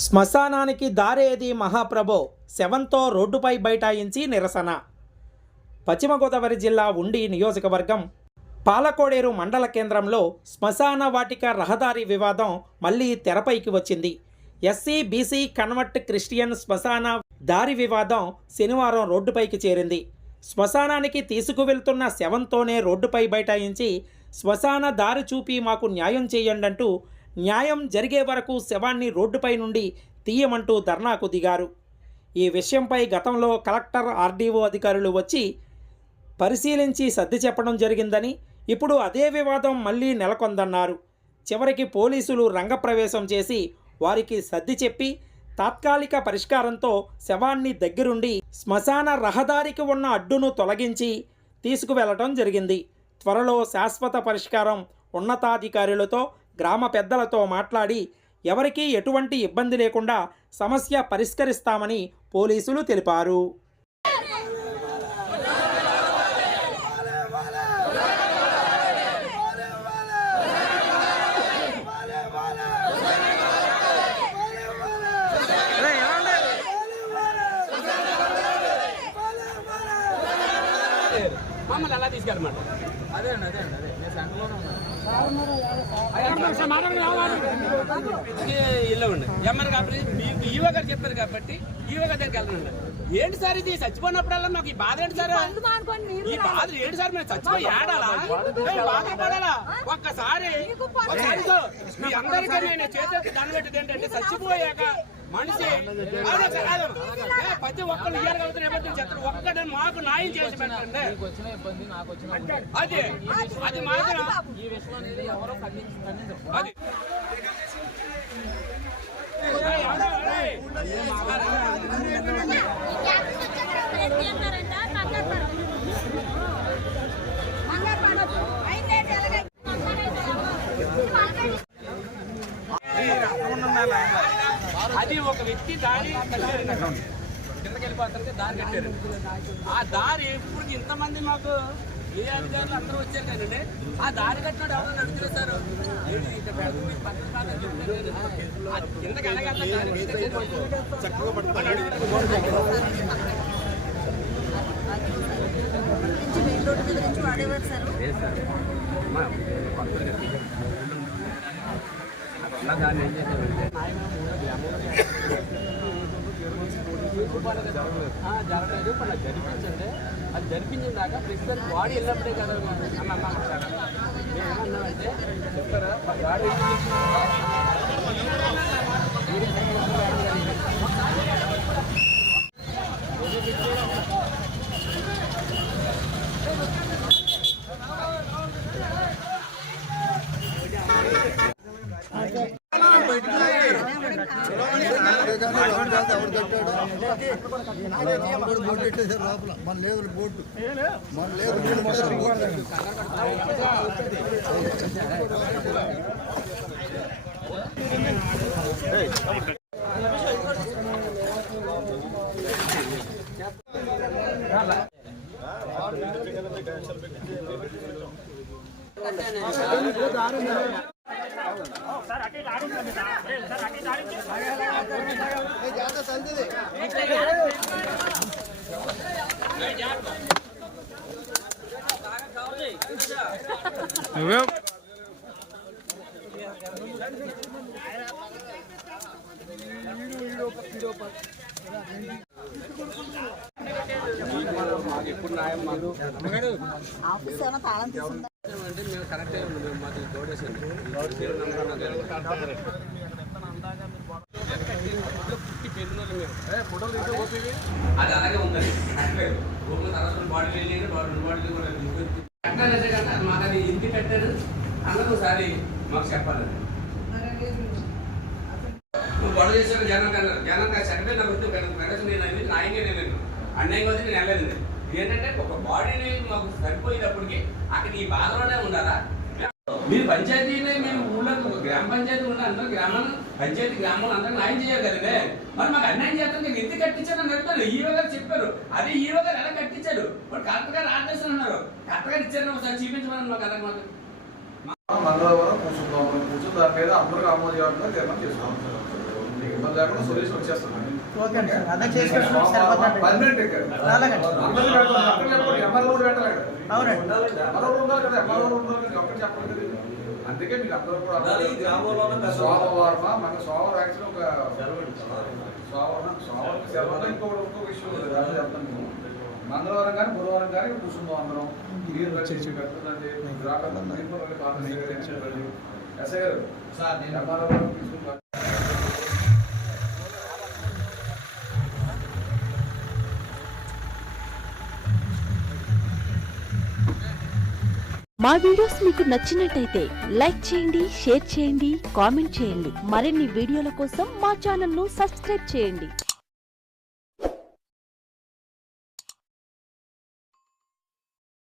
శ్మశానానికి దారేది మహాప్రభో శవంతో రోడ్డుపై బైఠాయించి నిరసన. పశ్చిమ గోదావరి జిల్లా ఉండి నియోజకవర్గం పాలకోడేరు మండల కేంద్రంలో శ్మశాన వాటిక రహదారి వివాదం మళ్లీ తెరపైకి వచ్చింది. ఎస్సీ బీసీ కన్వర్ట్ క్రిస్టియన్ శ్మశాన దారి వివాదం శనివారం రోడ్డుపైకి చేరింది. శ్మశానానికి తీసుకువెళ్తున్న శవంతోనే రోడ్డుపై బైఠాయించి శ్మశాన దారి చూపి మాకు న్యాయం చేయండంటూ న్యాయం జరిగే వరకు శవాన్ని రోడ్డుపై నుండి తీయమంటూ ధర్నాకు దిగారు. ఈ విషయంపై గతంలో కలెక్టర్, ఆర్డీఓ అధికారులు వచ్చి పరిశీలించి సర్ది చెప్పడం జరిగిందని, ఇప్పుడు అదే వివాదం మళ్లీ నెలకొందన్నారు. చివరికి పోలీసులు రంగప్రవేశం చేసి వారికి సర్ది చెప్పి తాత్కాలిక పరిష్కారంతో శవాన్ని దగ్గరుండి శ్మశాన రహదారికి ఉన్న అడ్డును తొలగించి తీసుకువెళ్లడం జరిగింది. త్వరలో శాశ్వత పరిష్కారం ఉన్నతాధికారులతో, గ్రామ పెద్దలతో మాట్లాడి ఎవరికీ ఎటువంటి ఇబ్బంది లేకుండా సమస్య పరిష్కరిస్తామని పోలీసులు తెలిపారు. మమ్మల్ని అలా తీసుకెళ్ళమాట. అదే నేను సెంటర్లోనే ఉన్నాను. ఇల్లు ఉండి ఎమ్మరు కాబట్టి మీకు ఈవో గారు చెప్పారు కాబట్టి ఈవో గారి దగ్గరికి వెళ్తానండి. ఏంటి సార్ ఇది? చచ్చిపోయినప్పుడల్లా మాకు ఈ బాధ ఏంటి సార్? ఈ బాధ ఏంటి సార్? మేము చచ్చిపోయి ఏడాలా, బాధపడాలా? ఒక్కసారి మీ అందరికీ నేను చేతులకి దండ పెట్టేది ఏంటంటే, చచ్చిపోయాక మనిషి ప్రతి ఒక్కరు ఇయ్యాలి కాబట్టి ఎవరు చెప్తారు. ఒక్కటే మాకు న్యాయం చేసి పెట్టండి. అది అది మాత్రం ఈ విషయం అనేది ఎవరో అది అది ఒక వ్యక్తి దారి కట్టారు, కిందకి వెళ్ళిపోతారంటే దారి కట్టారు. ఆ దారి ఇప్పుడు ఇంతమంది మాకు ఏ అధికారులు అందరూ వచ్చారు కదండి. ఆ దారి కట్టినాడు ఎవరు అడుగుతారు సార్? కిందకి దాన్ని ఏం చేశారంటే జరగలేదు. ఇప్పుడు నాకు జరిపించండి. అది జరిపించిన దాకా ప్రస్తుతం బాడీ వెళ్ళినప్పుడే కదా ఏమన్నామంటే చెప్తారా బాడీ బోర్డు పెట్టేసారు లోపల. మన లేదు బోర్డు, మన లేదు ఎప్పుడు న్యాయం మాకు అంటే మేము కరెక్ట్ అయ్యి మేము మాకు తోడేసండి. అది అలాగే ఉందండి. మాకు అది ఇంటి కట్టారు అన్నది ఒకసారి మాకు చెప్పాలండి. నువ్వు గొడవ చేసావు జనం కన్నారు. జనం సెక్రటరీ నాకు వస్తే నేను న్యాయంగా నేను అన్యాయం వస్తే నేను వెళ్ళలేదండి. ఏంటంటే ఒక బాడీని మాకు సరిపోయేటప్పటికి అక్కడ ఈ బాధలోనే ఉండాలా? మీరు పంచాయతీనే మేము ఊళ్ళో గ్రామ పంచాయతీ ఉండే అందరూ గ్రామాలు పంచాయతీ గ్రామాలు అందరూ న్యాయం చేయాలి కదండి. మరి మాకు అన్యాయం చేస్తాను నేను ఎందుకు కట్టించాను అడుగుతాను. ఈవో గారు చెప్పారు. అదే ఈవో గారు ఎలా కట్టించారు? ఇప్పుడు కలెక్టర్ గారు ఆదేశం అన్నారు. కలెక్టర్ గారు ఇచ్చారు ఒకసారి చూపించమని మాకు అలాగే మాకు మంగళవారం కూర్చుందాం దాని మీద అందరూ ఆమోదయోగంగా తీర్మానం చేసుకోవాలి. మీకు ఇబ్బంది లేకుండా సొల్యూషన్ వచ్చేస్తుంది. ఓకే అండి సార్, అదే చేసుకుంటున్నాం. సరిపోతుందండి. పర్మనెంట్ అలాగే. అందరూ పెడతాం. అక్కడ చెప్పండి, ఎమ్మెల్యే కూడా పెట్టాలి కదా. అవునండి. ఎమ్మెల్యే ఉండాలి కదా, ఎమ్మెల్యే ఉండాలి కదా, ఒక్కటి చెప్పాలి కదా. అందుకే మీకు అందరూ కూడా సోమవారం మన సోమవారం యాక్చువల్ ఒక సోమవారం సెలవులో ఇంకొక విషయం ఉంది, అదే చెప్తాను నేను. మంగళవారం కానీ బుధవారం కానీ కూర్చుందాం అందరం. ఎస్ఐ గారు తీసుకుంటారు. మా వీడియోస్ మీకు నచ్చినట్టయితే లైక్ చేయండి, షేర్ చేయండి, కామెంట్ చేయండి. మరిన్ని వీడియోల కోసం మా ఛానల్ ను సబ్స్క్రైబ్ చేయండి.